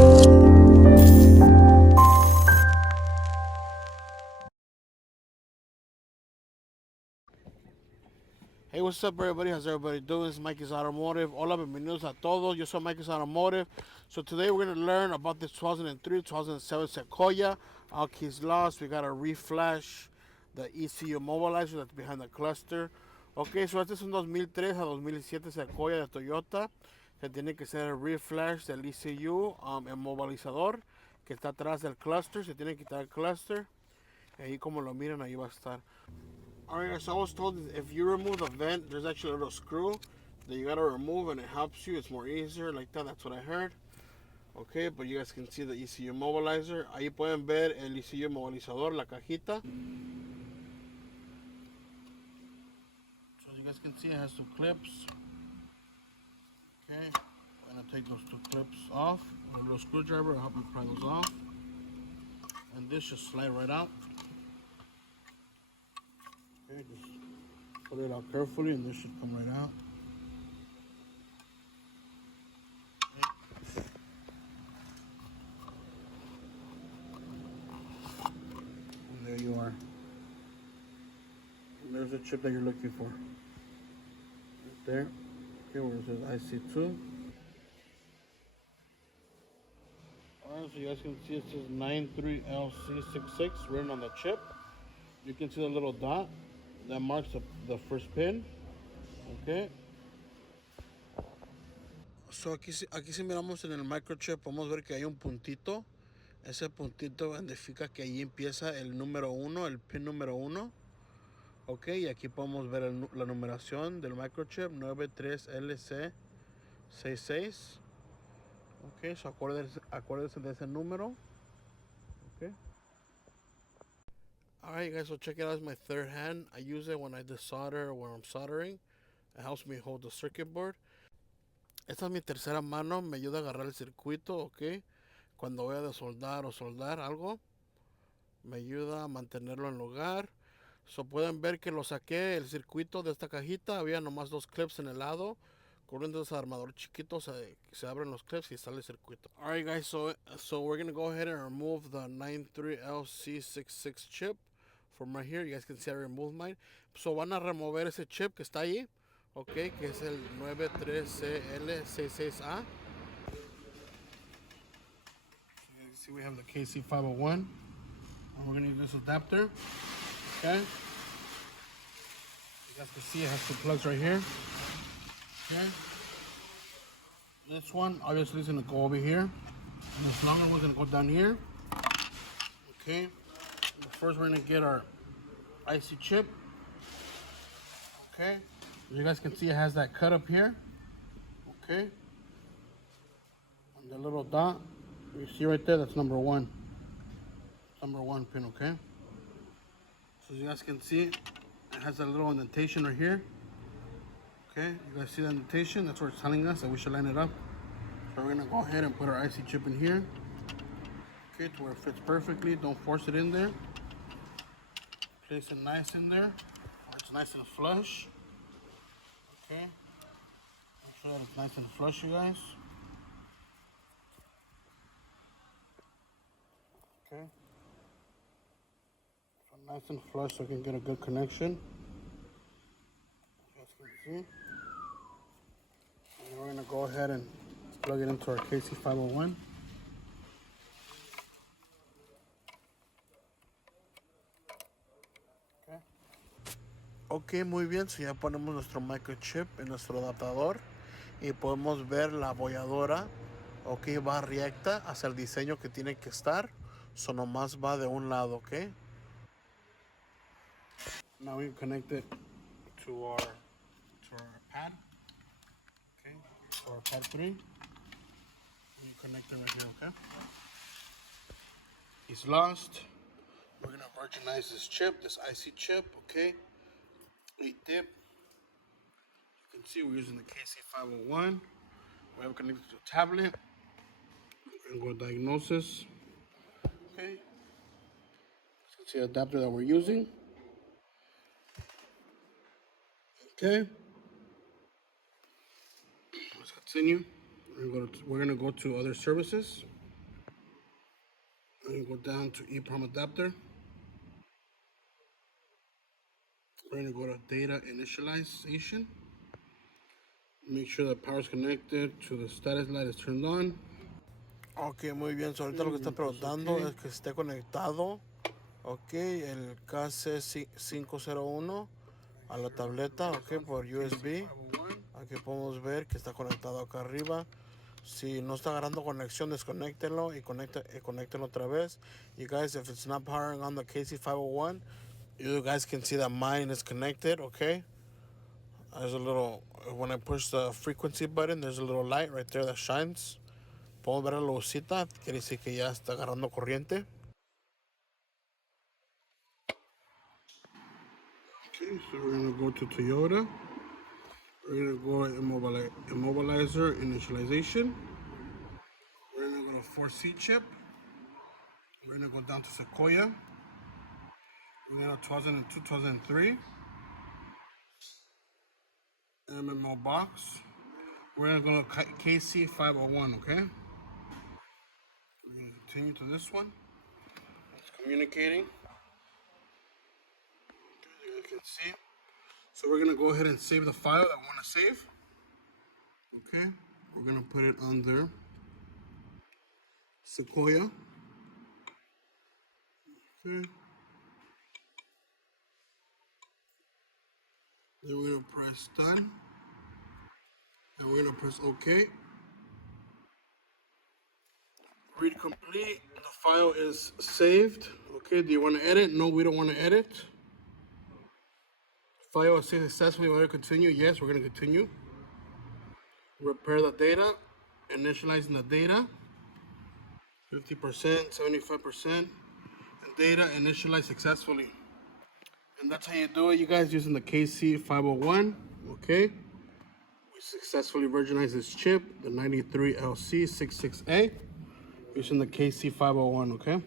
Hey, what's up, everybody? How's everybody doing? It's Mike's Automotive. Hola, bienvenidos a todos. Yo soy Mike's Automotive. So today we're going to learn about this 2003, 2007 Sequoia. All keys lost. We got a Reflash, the ECU Immobiliser that's behind the cluster. Ok, so este es un 2003 a 2007 Sequoia de Toyota. Se tiene que ser el Reflash del ECU Immobilizador que está atrás del cluster. Se tiene que quitar el cluster. Y ahí como lo miran, ahí va a estar. Alright, so I was told if you remove the vent, there's actually a little screw that you gotta remove and it helps you. It's more easier like that. That's what I heard. Okay, but you guys can see the ECU Immobilizer. Ahí pueden ver el ECU Immobilizador, la cajita. So as you guys can see, it has two clips. Okay, I'm gonna take those two clips off. A little screwdriver will help me pry those off. And this should slide right out. Okay, just put it out carefully and this should come right out. And there you are. And there's the chip that you're looking for. Right there. Okay, where it says IC2. Alright, so you guys can see it says 93LC66 written on the chip. You can see the little dot that marks the first pin. Okay. So aquí si miramos en el microchip, podemos ver que hay un puntito. Ese puntito indica que ahí empieza el número 1, el pin número 1. Ok, y aquí podemos ver la numeración del microchip 93LC66. Ok, so acuérdense de ese número. Ok. Alright guys, so check it out as my third hand. I use it when I desolder or when I'm soldering. It helps me hold the circuit board. Esta es mi tercera mano, me ayuda a agarrar el circuito, ok. Cuando voy a desoldar o soldar algo, me ayuda a mantenerlo en lugar. So pueden ver que lo saqué el circuito de esta cajita. Había nomás dos clips en el lado. Con un desarmador chiquito se abren los clips y sale el circuito. Alright guys, so we're going to go ahead and remove the 93LC66 chip from right here. You guys can see I removed mine. So van a remover ese chip que está ahí. Ok, que es el 93CL66A. So you see we have the KC501. And we're going to use this adapter. Okay. You guys can see it has two plugs right here. Okay. This one obviously is going to go over here. And this longer one's going to go down here. Okay. First we're going to get our IC chip. Okay. As you guys can see, it has that cut up here. Okay. And the little dot you see right there, that's number 1. Number 1 pin, okay? So as you guys can see, it has a little indentation right here. Okay, you guys see the indentation? That's where it's telling us that we should line it up. So we're gonna go ahead and put our IC chip in here. Okay, to where it fits perfectly. Don't force it in there. Place it nice in there, where it's nice and flush. Okay, make sure that it's nice and flush, you guys. Okay, so nice and flush so I can get a good connection. As you guys can see. And we're gonna go ahead and plug it into our KC501. Ok, muy bien, so ya ponemos nuestro microchip en nuestro adaptador y podemos ver la abolladora, ok, va recta hacia el diseño que tiene que estar, so nomás va de un lado, ok. Now we connect it to our pad, okay, to our pad 3. You connect it right here, okay. It's lost. We're gonna virginize this chip, this IC chip, okay. We dip. You can see we're using the KC501. We have it connected to a tablet. We're gonna go diagnosis. Okay. You can see the adapter that we're using. Okay. Let's continue. We're gonna go to other services. I'm going to go down to Eeprom adapter. We're going to go to data initialization. Make sure the power is connected to the status light is turned on. Ok, muy bien. So, ahorita lo que está preguntando es que esté conectado, ok, el KC501 a la tableta, ok, por USB. Aquí podemos ver que está conectado acá arriba. Si no está agarrando conexión, desconéctenlo y conéctenlo otra vez. You guys, if it's not powering on the KC501, you guys can see that mine is connected, okay? There's a little, when I push the frequency button, there's a little light right there that shines. Podemos ver la lucita, quiere decir que ya está agarrando corriente. Okay, so we're gonna go to Toyota. We're gonna go to Immobiliser Initialization. We're gonna go to 4C chip. We're gonna go down to Sequoia. We're gonna go 2002, 2003. MMO box. We're gonna go to KC501, okay? We're gonna continue to this one. It's communicating. Okay, you can see. So we're gonna go ahead and save the file that we wanna save. Okay, we're gonna put it under Sequoia. Okay. Then we're gonna press done. And we're gonna press OK. Read complete. The file is saved. Okay, do you want to edit? No, we don't want to edit. File is saved successfully. We're going to continue. Yes, we're going to continue. Repair the data. Initializing the data. 50%, 75%. And data initialized successfully. And that's how you do it, you guys, using the KC501. Okay. We successfully versionized this chip, the 93LC66A. Using the KC501, okay?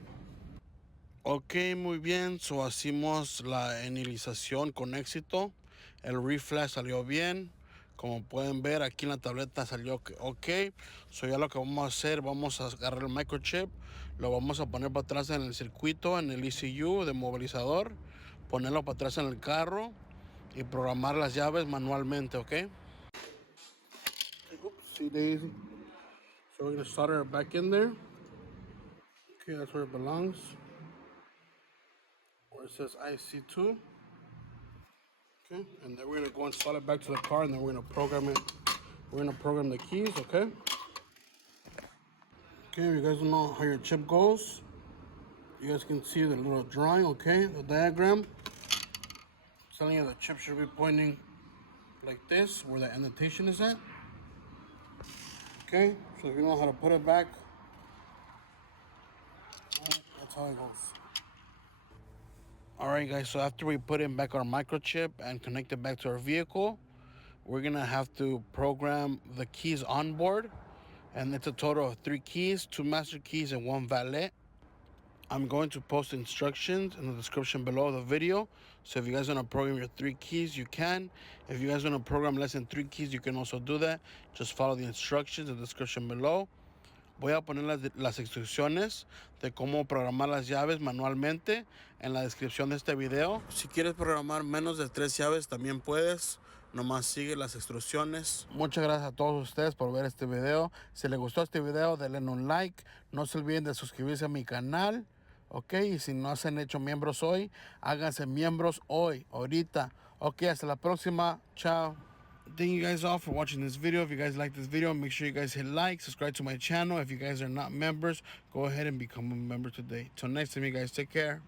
Ok, muy bien. So, hicimos la inicialización con éxito. El reflash salió bien. Como pueden ver, aquí en la tableta salió ok. So, ya lo que vamos a hacer, vamos a agarrar el microchip. Lo vamos a poner para atrás en el circuito, en el ECU de movilizador. Ponerlo para atrás en el carro. Y programar las llaves manualmente, ok? Oopsie daisy. So, we're going to solder it back in there. Okay, that's where it belongs. Where it says IC2. Okay, and then we're gonna go install it back to the car, and then we're gonna program it. We're gonna program the keys, okay? Okay, you guys know how your chip goes. You guys can see the little drawing, okay? The diagram. It's telling you the chip should be pointing like this, where the annotation is at. Okay, so if you know how to put it back, that's how it goes. Alright guys, so after we put in back our microchip and connect it back to our vehicle, we're gonna have to program the keys on board. And it's a total of 3 keys, 2 master keys and 1 valet. I'm going to post instructions in the description below the video. So if you guys want to program your 3 keys, you can. If you guys want to program less than 3 keys, you can also do that. Just follow the instructions in the description below. Voy a poner las instrucciones de cómo programar las llaves manualmente en la descripción de este video. Si quieres programar menos de 3 llaves, también puedes. Nomás sigue las instrucciones. Muchas gracias a todos ustedes por ver este video. Si les gustó este video, denle un like. No se olviden de suscribirse a mi canal. Ok, y si no se han hecho miembros hoy, háganse miembros hoy, ahorita. Ok, hasta la próxima. Chao. Thank you guys all for watching this video. If you guys like this video, make sure you guys hit like, subscribe to my channel. If you guys are not members, go ahead and become a member today. Till next time, you guys, take care.